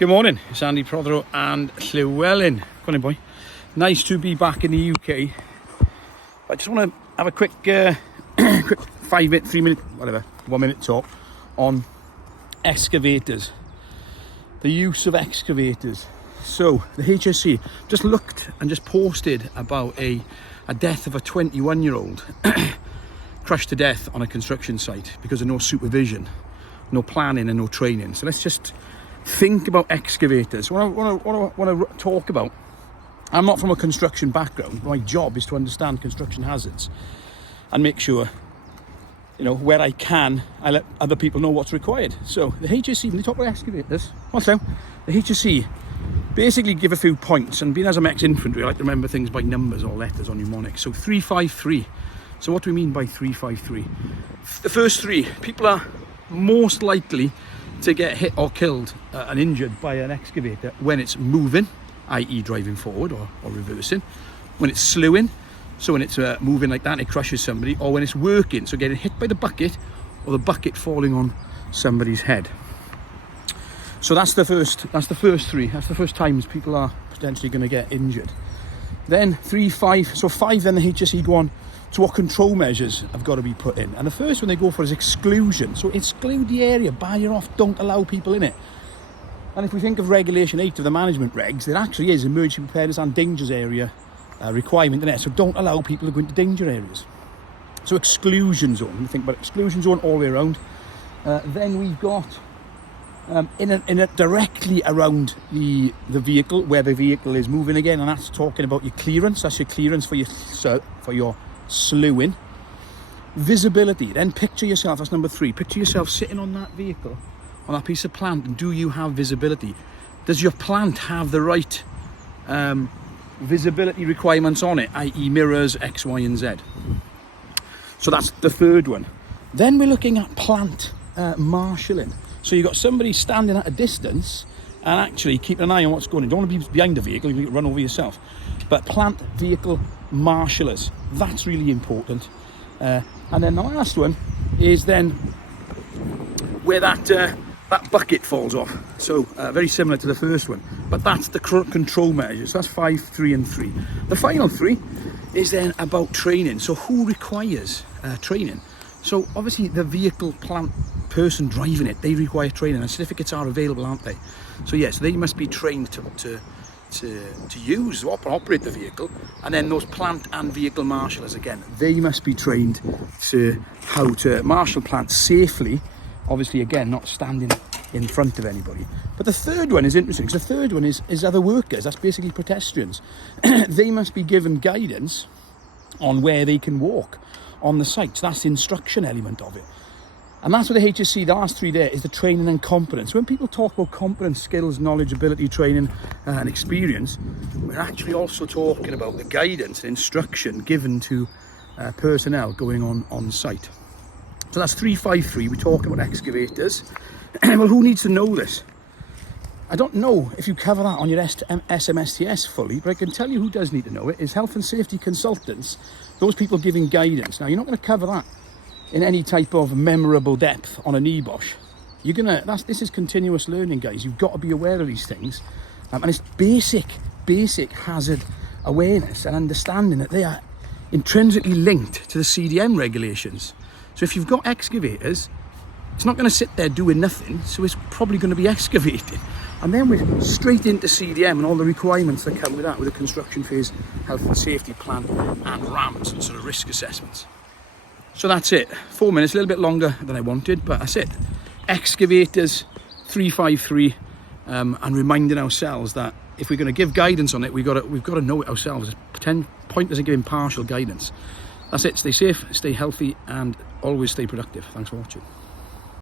Good morning, it's Andy Protheroe and Slewing. Come on, boy. Nice to be back in the UK. I just want to have a quick, quick 5 minute, 3 minute, whatever, 1 minute talk on excavators. The use of excavators. So the HSE just looked and just posted about a death of a 21-year-old crushed to death on a construction site because of no supervision, no planning and no training. So let's just think about excavators. What I want to talk about, I'm not from a construction background. My job is to understand construction hazards and make sure, you know, where I can, I let other people know what's required. So the HSE, when they talk about excavators, the HSE basically give a few points, and being as I'm ex-infantry, I like to remember things by numbers or letters or mnemonics. So 353. So what do we mean by 353? The first three, people are most likely to get hit or killed and injured by an excavator when it's moving, i.e. driving forward or reversing, when it's slewing, so when it's moving like that, it crushes somebody, or when it's working, so getting hit by the bucket or the bucket falling on somebody's head. So that's the first three. That's the first times people are potentially going to get injured. Then 3, 5, so 5, then the HSE go on to what control measures have got to be put in. And the first one they go for is exclusion. So exclude the area, barrier off, don't allow people in it. And if we think of Regulation 8 of the management regs, there actually is emergency preparedness and dangers area requirement in there. So don't allow people to go into danger areas. So exclusion zone, we think about exclusion zone all the way around. Then we've got in a directly around the vehicle, where the vehicle is moving again, and that's talking about your clearance. That's your clearance for your slewing. Visibility, then picture yourself, that's number 3, picture yourself sitting on that vehicle, on that piece of plant, and do you have visibility? Does your plant have the right visibility requirements on it, i.e. mirrors, X, Y and Z? So that's the third one. Then we're looking at plant marshalling. So you've got somebody standing at a distance and actually keeping an eye on what's going on. You don't want to be behind the vehicle, you can run over yourself. But plant vehicle marshallers, that's really important. And then the last one is then where that bucket falls off. So very similar to the first one, but that's the control measures. So that's 5, 3 and 3. The final 3 is then about training. So who requires training? So obviously the vehicle plant person driving it, they require training, and certificates are available, aren't they? So yes, they must be trained to use or operate the vehicle. And then those plant and vehicle marshallers, again, they must be trained to how to marshal plants safely, obviously again not standing in front of anybody. But the third one is interesting, because the third one is other workers. That's basically pedestrians. They must be given guidance on where they can walk on the site. So that's the instruction element of it. And that's what the HSE, the last 3 there, is the training and competence. When people talk about competence, skills, knowledge, ability, training and experience, we're actually also talking about the guidance and instruction given to personnel going on site. So that's 353. We're talking about excavators. Well, who needs to know this? I don't know if you cover that on your SMSTS fully, but I can tell you who does need to know it is health and safety consultants, those people giving guidance. Now, you're not going to cover that in any type of memorable depth on an e-bosh. This is continuous learning, guys. You've got to be aware of these things, and it's basic hazard awareness and understanding that they are intrinsically linked to the CDM regulations. So if you've got excavators, it's not going to sit there doing nothing, so it's probably going to be excavating. And then we're straight into CDM and all the requirements that come with that, with the construction phase health and safety plan and RAMs and sort of risk assessments. So that's it. 4 minutes, a little bit longer than I wanted, but that's it. Excavators, 353, and reminding ourselves that if we're going to give guidance on it, we've got to know it ourselves. It's pointless in giving partial guidance. That's it. Stay safe, stay healthy, and always stay productive. Thanks for watching.